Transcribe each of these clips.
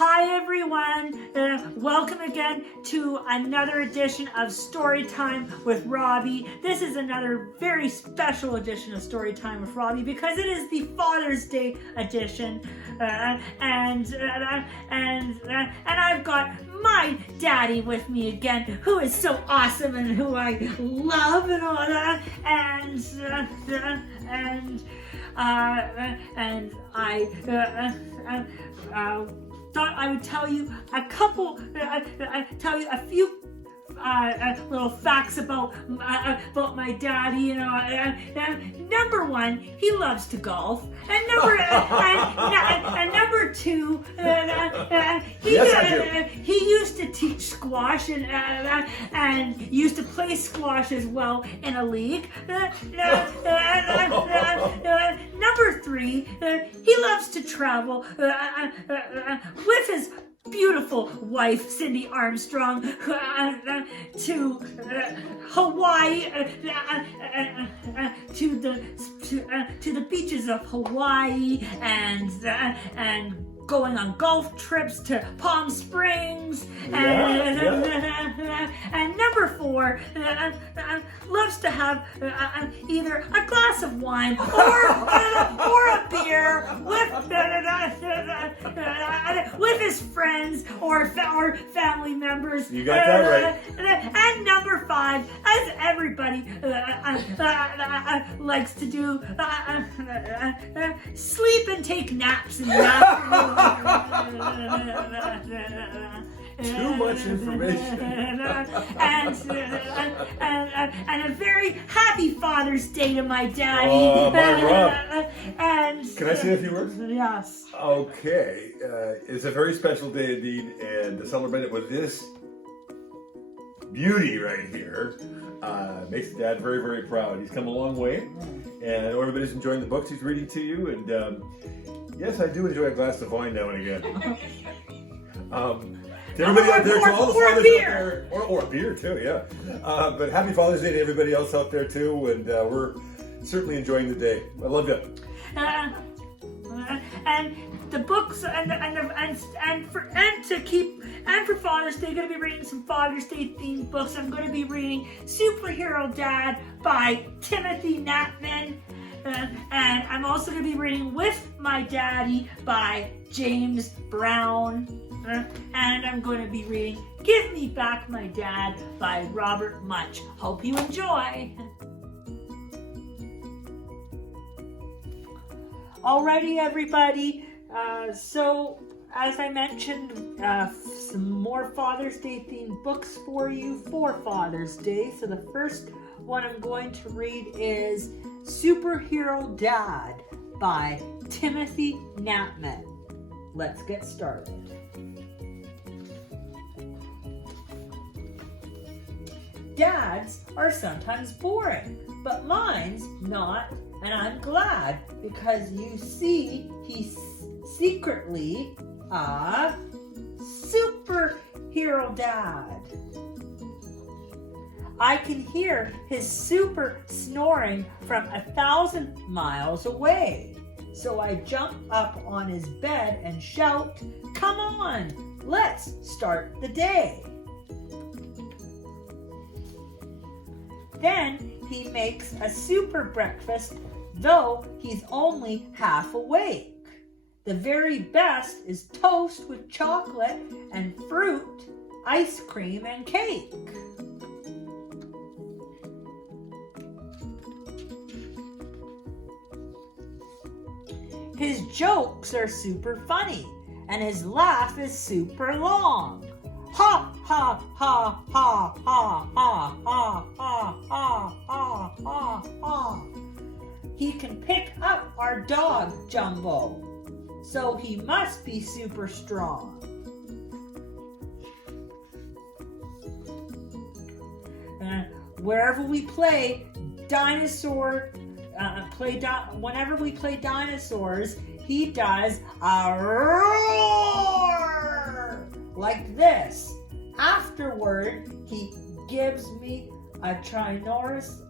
Hi everyone, welcome again to another edition of Storytime with Robbie. This is another very special edition of Storytime with Robbie because it is the Father's Day edition, and I've got my daddy with me again, who is so awesome and who I love and all that, and I thought I would tell you a few little facts about my daddy. You know, number one, he loves to golf, and number two, he used to teach squash and used to play squash as well in a league. Number three, he loves to travel with his beautiful wife, Cindy Armstrong, to Hawaii, to the beaches of Hawaii, and going on golf trips to Palm Springs, and number four, loves to have either a glass of wine or a beer with his friends or family members. You got that right. And number five, as everybody likes to do, sleep and take naps in the afternoon. Too much information. and a very happy Father's Day to my daddy. Oh, my Rob. And Can I say a few words? Yes. Okay. It's a very special day indeed, and to celebrate it with this beauty right here makes Dad very, very proud. He's come a long way, and I know everybody's enjoying the books he's reading to you, and yes, I do enjoy a glass of wine now and again. To everybody out there, to all the fathers out there, or a beer too, yeah. But happy Father's Day to everybody else out there too, and we're certainly enjoying the day. I love you. And the books and for Father's Day, I'm going to be reading some Father's Day themed books. I'm going to be reading Superhero Dad by Timothy Knapman. And I'm also going to be reading With My Daddy by James Brown. And I'm going to be reading Give Me Back My Dad by Robert Much. Hope you enjoy. Alrighty, everybody. So, as I mentioned, some more Father's Day themed books for you for Father's Day. So the first one I'm going to read is Superhero Dad by Timothy Knapman. Let's get started. Dads are sometimes boring, but mine's not, and I'm glad because you see he's secretly a superhero dad. I can hear his super snoring from 1,000 miles away. So I jump up on his bed and shout, "Come on, let's start the day." Then he makes a super breakfast, though he's only half awake. The very best is toast with chocolate and fruit, ice cream and cake. His jokes are super funny, and his laugh is super long. Ha, ha, ha, ha, ha, ha, ha, ha, ha, ha, ha, ha. He can pick up our dog, Jumbo, so he must be super strong. Wherever we play whenever we play dinosaurs, he does a roar like this. Afterward, he gives me a trinoceros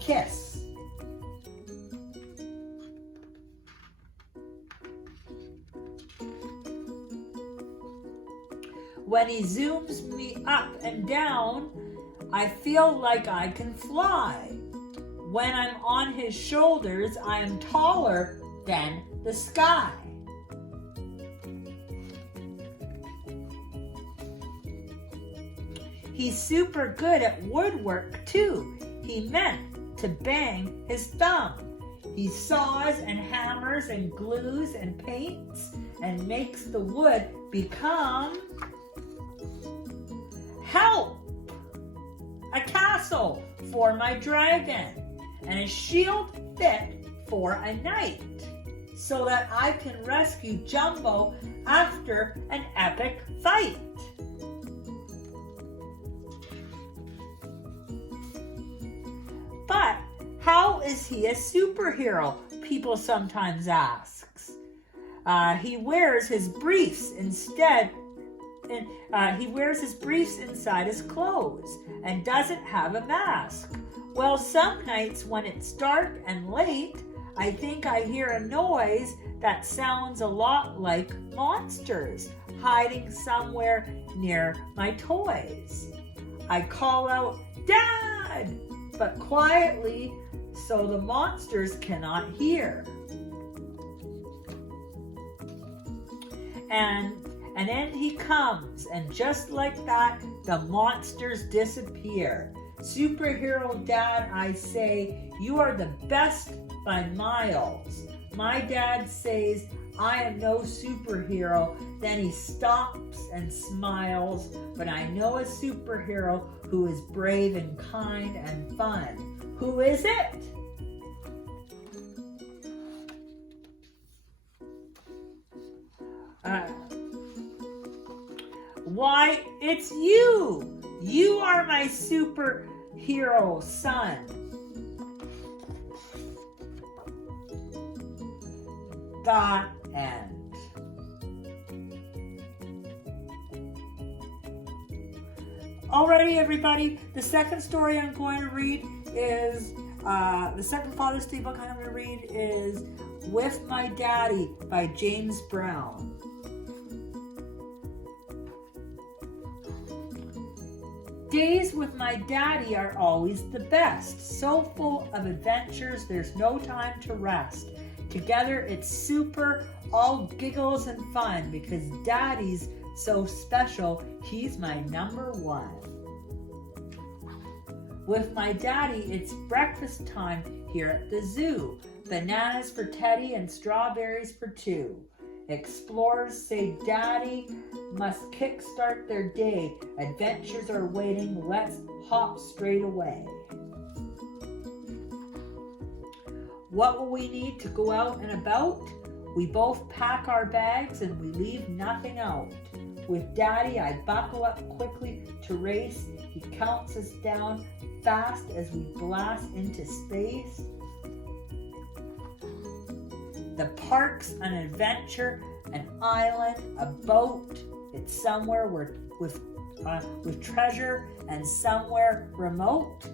kiss. When he zooms me up and down, I feel like I can fly. When I'm on his shoulders, I am taller than the sky. He's super good at woodwork too. He meant to bang his thumb. He saws and hammers and glues and paints and makes the wood become help! A castle for my dragon and a shield fit for a knight so that I can rescue Jumbo after an epic fight. But how is he a superhero? People sometimes ask. He wears his briefs instead. He wears his briefs inside his clothes and doesn't have a mask. Well, some nights when it's dark and late, I think I hear a noise that sounds a lot like monsters hiding somewhere near my toys. I call out, "Dad!" but quietly so the monsters cannot hear. And then he comes, and just like that, the monsters disappear. Superhero Dad, I say, you are the best by miles. My dad says, I am no superhero. Then he stops and smiles, but I know a superhero who is brave and kind and fun. Who is it? Why, it's you! You are my superhero son. The end. Alrighty, everybody. The second story I'm going to read is, the second Father's Day book I'm going to read is With My Daddy by James Brown. Days with my daddy are always the best. So full of adventures, there's no time to rest. Together it's super, all giggles and fun, because daddy's so special, he's my number one. With my daddy, it's breakfast time here at the zoo. Bananas for Teddy and strawberries for two. Explorers say daddy must kickstart their day. Adventures are waiting, let's hop straight away. What will we need to go out and about? We both pack our bags and we leave nothing out. With daddy, I buckle up quickly to race. He counts us down fast as we blast into space. The park's an adventure, an island, a boat. It's somewhere with treasure and somewhere remote.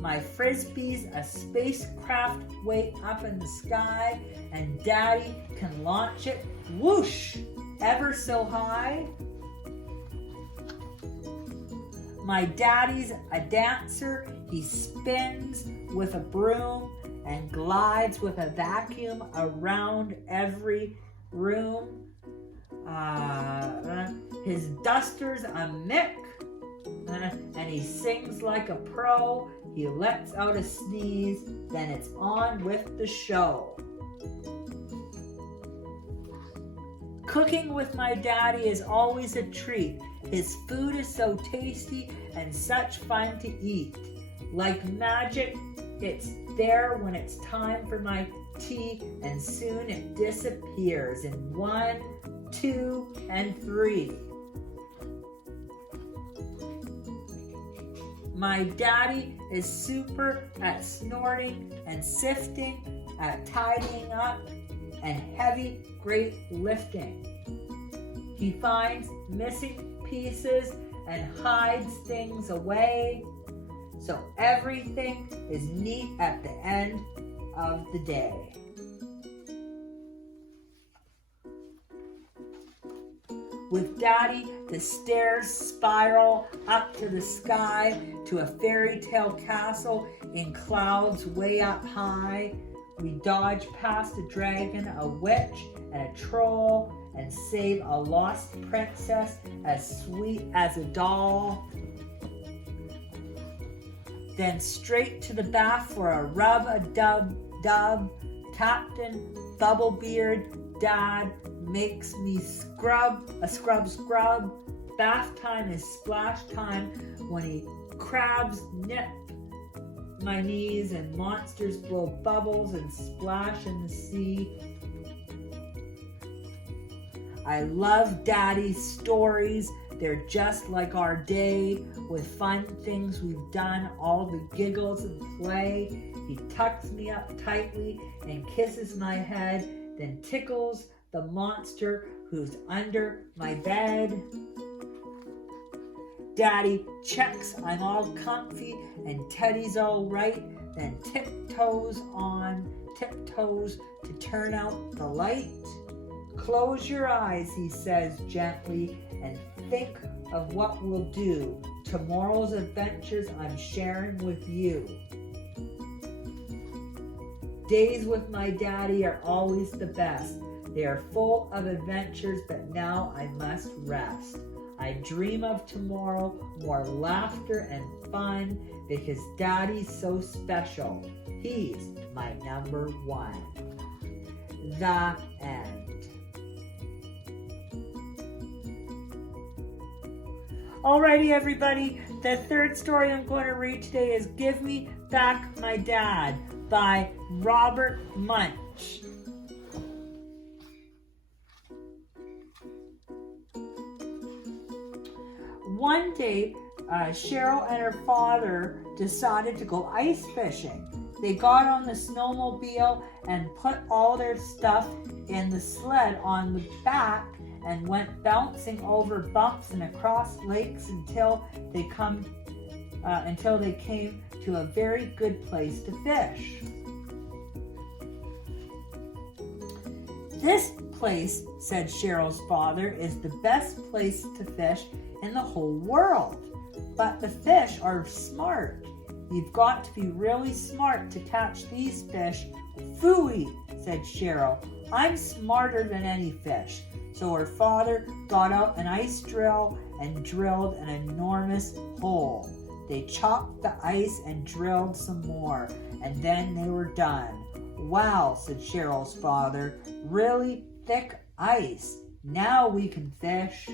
My frisbee's a spacecraft way up in the sky, and daddy can launch it whoosh ever so high. My daddy's a dancer. He spins with a broom and glides with a vacuum around every room. His duster's a Mick, and he sings like a pro. He lets out a sneeze, then it's on with the show. Cooking with my daddy is always a treat. His food is so tasty and such fun to eat. Like magic, it's there when it's time for my tea, and soon it disappears in 1, 2, and 3. My daddy is super at snorting and sifting, at tidying up, and heavy, great lifting. He finds missing pieces and hides things away, so everything is neat at the end of the day. With Daddy, the stairs spiral up to the sky to a fairy tale castle in clouds way up high. We dodge past a dragon, a witch, and a troll, and save a lost princess as sweet as a doll. Then straight to the bath for a rub-a-dub-dub. Captain Bubblebeard Dad makes me scrub. Bath time is splash time when he crabs nip my knees and monsters blow bubbles and splash in the sea. I love Daddy's stories. They're just like our day, with fun things we've done, all the giggles and play. He tucks me up tightly and kisses my head, then tickles the monster who's under my bed. Daddy checks I'm all comfy and Teddy's all right, then tiptoes to turn out the light. Close your eyes, he says gently, and think of what we'll do. Tomorrow's adventures I'm sharing with you. Days with my daddy are always the best. They are full of adventures, but now I must rest. I dream of tomorrow, more laughter and fun, because Daddy's so special. He's my number one. The end. Alrighty, everybody. The third story I'm going to read today is Give Me Back My Dad by Robert Munsch. One day, Cheryl and her father decided to go ice fishing. They got on the snowmobile and put all their stuff in the sled on the back and went bouncing over bumps and across lakes until they came to a very good place to fish. This place, said Cheryl's father, is the best place to fish in the whole world. But the fish are smart. You've got to be really smart to catch these fish. Phooey, said Cheryl. I'm smarter than any fish. So her father got out an ice drill and drilled an enormous hole. They chopped the ice and drilled some more, and then they were done. Wow, said Cheryl's father, really thick ice. Now we can fish.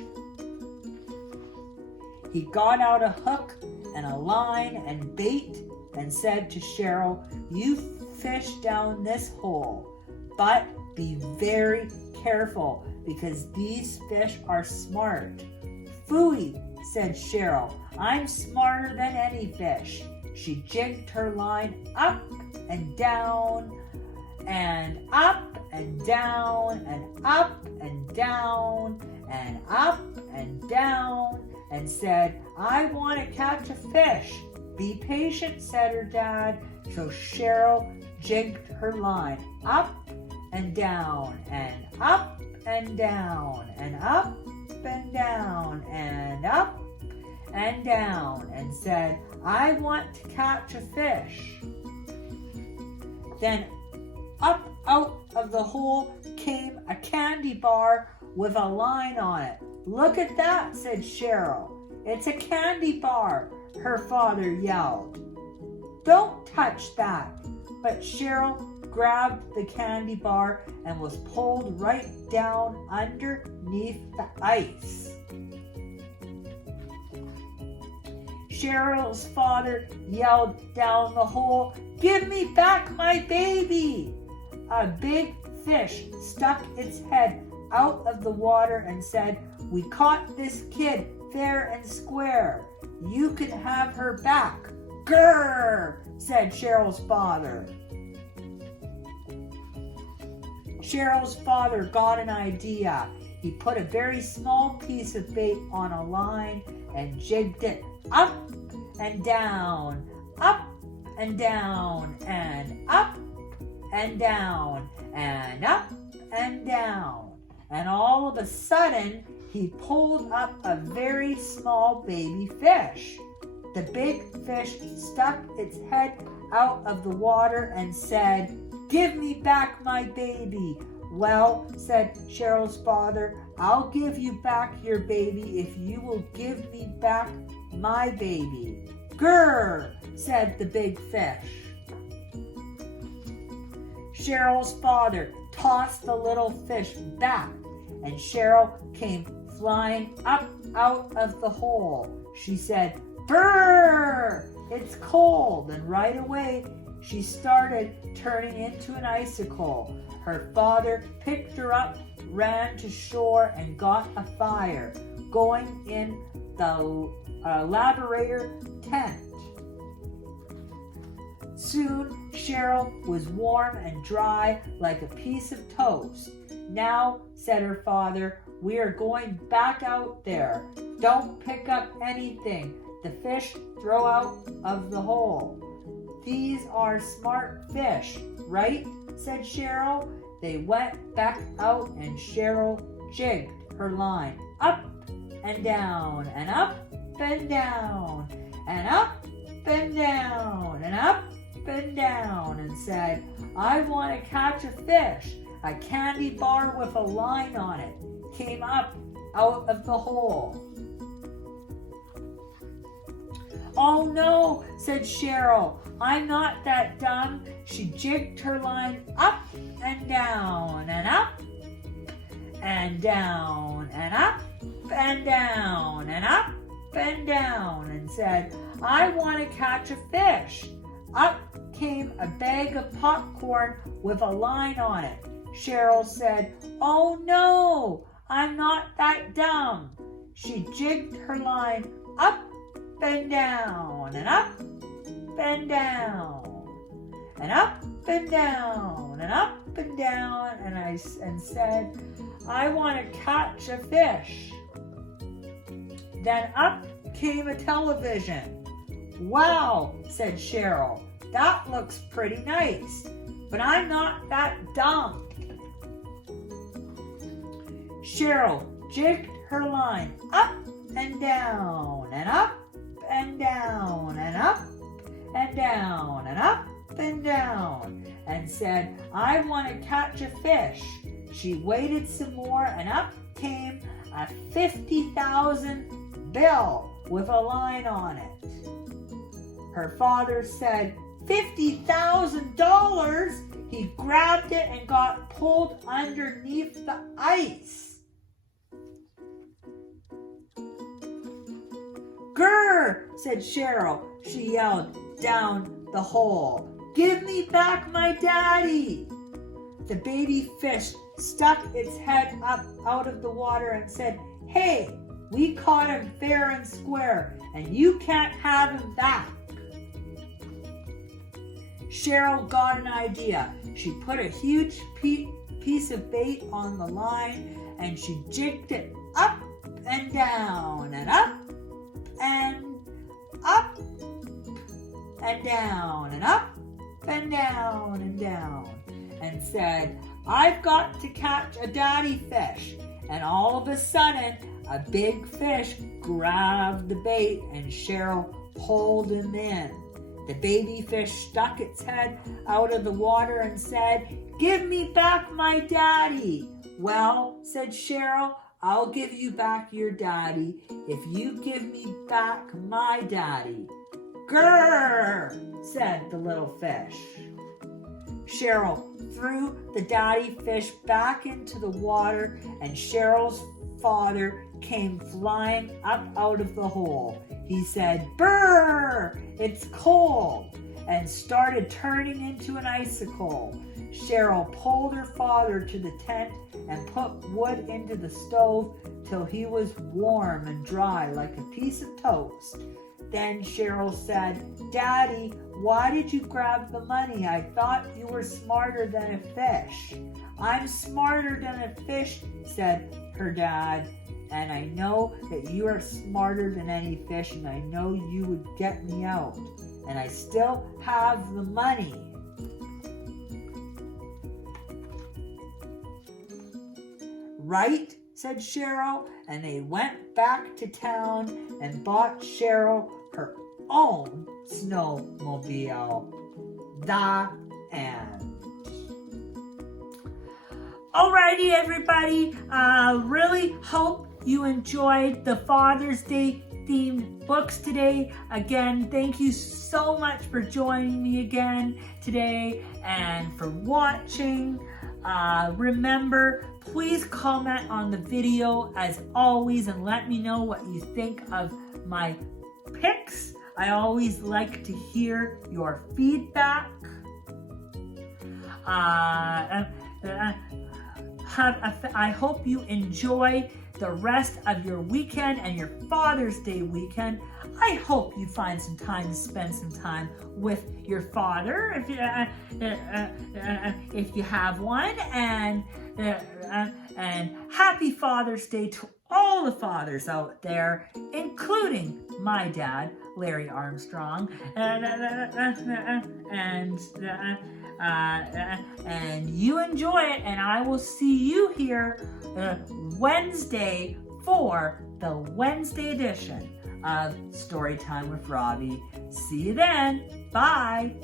He got out a hook and a line and bait and said to Cheryl, you fish down this hole, but be very careful because these fish are smart. Phooey, said Cheryl, I'm smarter than any fish. She jigged her line up and down and up and down and up and down and up and down and said, I want to catch a fish. Be patient, said her dad. So Cheryl jigged her line up and down and up and down and up and down and up and down and said, I want to catch a fish. Then up out of the hole came a candy bar with a line on it. Look at that, said Cheryl. It's a candy bar, her father yelled. Don't touch that. But Cheryl grabbed the candy bar and was pulled right down underneath the ice. Cheryl's father yelled down the hole, Give me back my baby! A big fish stuck its head out of the water and said, We caught this kid fair and square. You can have her back. Grrr, said Cheryl's father. Cheryl's father got an idea. He put a very small piece of bait on a line and jigged it up and down, up and down, and up and down, and up and down. And all of a sudden, he pulled up a very small baby fish. The big fish stuck its head out of the water and said, "Give me back my baby." "Well," said Cheryl's father, "I'll give you back your baby if you will give me back my baby." "Grr," said the big fish. Cheryl's father tossed the little fish back, and Cheryl came flying up out of the hole. She said, "Brrr, it's cold," and right away she started turning into an icicle. Her father picked her up, ran to shore, and got a fire going in the laborator tent. Soon Cheryl was warm and dry like a piece of toast. "Now," said her father, "we are going back out there. Don't pick up anything the fish throw out of the hole." "These are smart fish, right?" said Cheryl. They went back out, and Cheryl jigged her line up and down and up and down and up and down and up and down and said, "I want to catch a fish." A candy bar with a line on it came up out of the hole. "Oh no," said Cheryl, "I'm not that dumb." She jigged her line up and down and up and down and up and down and up and down and said, "I want to catch a fish." Up came a bag of popcorn with a line on it. Cheryl said, "Oh no, I'm not that dumb." She jigged her line up and down and up and down and up and down and up and down and said, "I want to catch a fish." Then up came a television. "Wow," said Cheryl, "that looks pretty nice, but I'm not that dumb." Cheryl jigged her line up and down and up and down and up and down and up and down and said, "I want to catch a fish." She waited some more, and up came a 50,000 bill with a line on it. Her father said, $50,000? He grabbed it and got pulled underneath the ice. "Grr," said Cheryl. She yelled down the hole, "Give me back my daddy." The baby fish stuck its head up out of the water and said, "Hey, we caught him fair and square, and you can't have him back." Cheryl got an idea. She put a huge piece of bait on the line, and she jigged it up and down and up and up and down and up and down and down and said, "I've got to catch a daddy fish." And all of a sudden, a big fish grabbed the bait and Cheryl pulled him in. The baby fish stuck its head out of the water and said, "Give me back my daddy." "Well," said Cheryl, "I'll give you back your daddy if you give me back my daddy." "Grrr," said the little fish. Cheryl threw the daddy fish back into the water, and Cheryl's father came flying up out of the hole. He said, "Brrr, it's cold," and started turning into an icicle. Cheryl pulled her father to the tent and put wood into the stove till he was warm and dry like a piece of toast. Then Cheryl said, "Daddy, why did you grab the money? I thought you were smarter than a fish." "I'm smarter than a fish," said her dad, "and I know that you are smarter than any fish, and I know you would get me out, and I still have the money." "Right?" said Cheryl, and they went back to town and bought Cheryl her own snowmobile. The end. Alrighty, everybody. Really hope you enjoyed the Father's Day themed books today. Again, thank you so much for joining me again today and for watching. Remember, please comment on the video as always and let me know what you think of my picks. I always like to hear your feedback. I hope you enjoy the rest of your weekend and your Father's Day weekend. I hope you find some time to spend some time with your father if you have one, and happy Father's Day to all the fathers out there, including my dad, Larry Armstrong, and you enjoy it, and I will see you here Wednesday for the Wednesday edition of Storytime with Robbie. See you then. Bye.